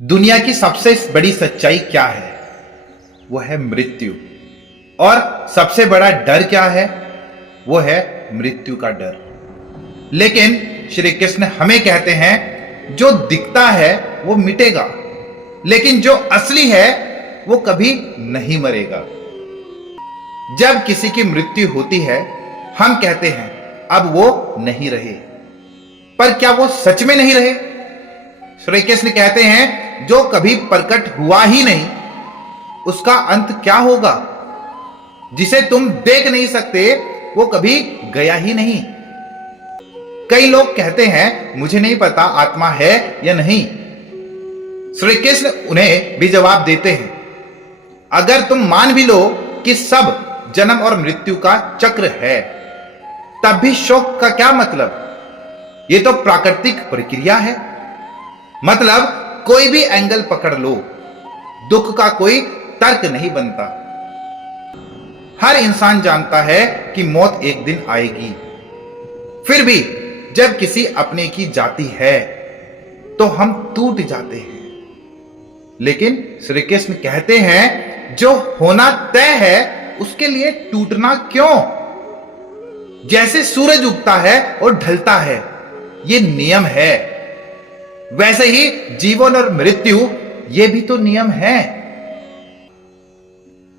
दुनिया की सबसे बड़ी सच्चाई क्या है? वो है मृत्यु। और सबसे बड़ा डर क्या है? वो है मृत्यु का डर। लेकिन श्री कृष्ण हमें कहते हैं जो दिखता है वो मिटेगा, लेकिन जो असली है वो कभी नहीं मरेगा। जब किसी की मृत्यु होती है हम कहते हैं अब वो नहीं रहे, पर क्या वो सच में नहीं रहे? श्री कृष्ण कहते हैं जो कभी प्रकट हुआ ही नहीं उसका अंत क्या होगा? जिसे तुम देख नहीं सकते वो कभी गया ही नहीं। कई लोग कहते हैं मुझे नहीं पता आत्मा है या नहीं। श्री कृष्ण उन्हें भी जवाब देते हैं अगर तुम मान भी लो कि सब जन्म और मृत्यु का चक्र है, तब भी शोक का क्या मतलब? यह तो प्राकृतिक प्रक्रिया है। मतलब कोई भी एंगल पकड़ लो, दुख का कोई तर्क नहीं बनता। हर इंसान जानता है कि मौत एक दिन आएगी, फिर भी जब किसी अपने की जाती है तो हम टूट जाते हैं। लेकिन श्री कृष्ण कहते हैं जो होना तय है उसके लिए टूटना क्यों? जैसे सूरज उगता है और ढलता है, यह नियम है, वैसे ही जीवन और मृत्यु ये भी तो नियम है।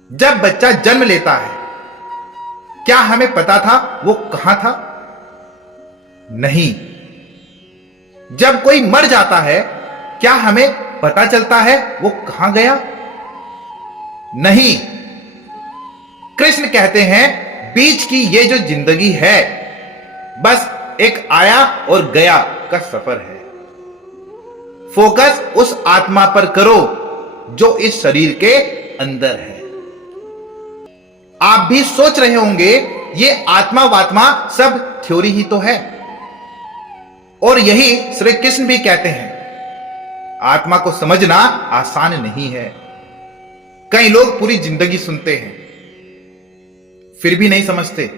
जब बच्चा जन्म लेता है क्या हमें पता था वो कहां था? नहीं। जब कोई मर जाता है क्या हमें पता चलता है वो कहां गया? नहीं। कृष्ण कहते हैं बीच की ये जो जिंदगी है बस एक आया और गया का सफर है। फोकस उस आत्मा पर करो जो इस शरीर के अंदर है। आप भी सोच रहे होंगे ये आत्मा वात्मा सब थ्योरी ही तो है, और यही श्री कृष्ण भी कहते हैं आत्मा को समझना आसान नहीं है। कई लोग पूरी जिंदगी सुनते हैं फिर भी नहीं समझते,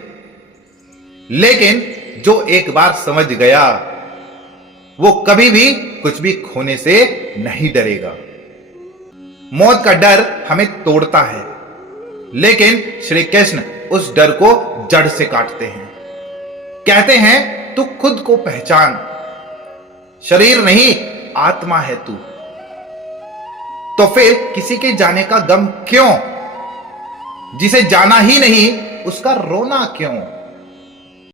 लेकिन जो एक बार समझ गया वो कभी भी कुछ भी खोने से नहीं डरेगा। मौत का डर हमें तोड़ता है, लेकिन श्री कृष्ण उस डर को जड़ से काटते हैं। कहते हैं तू खुद को पहचान, शरीर नहीं आत्मा है तू। तो फिर किसी के जाने का गम क्यों? जिसे जाना ही नहीं उसका रोना क्यों?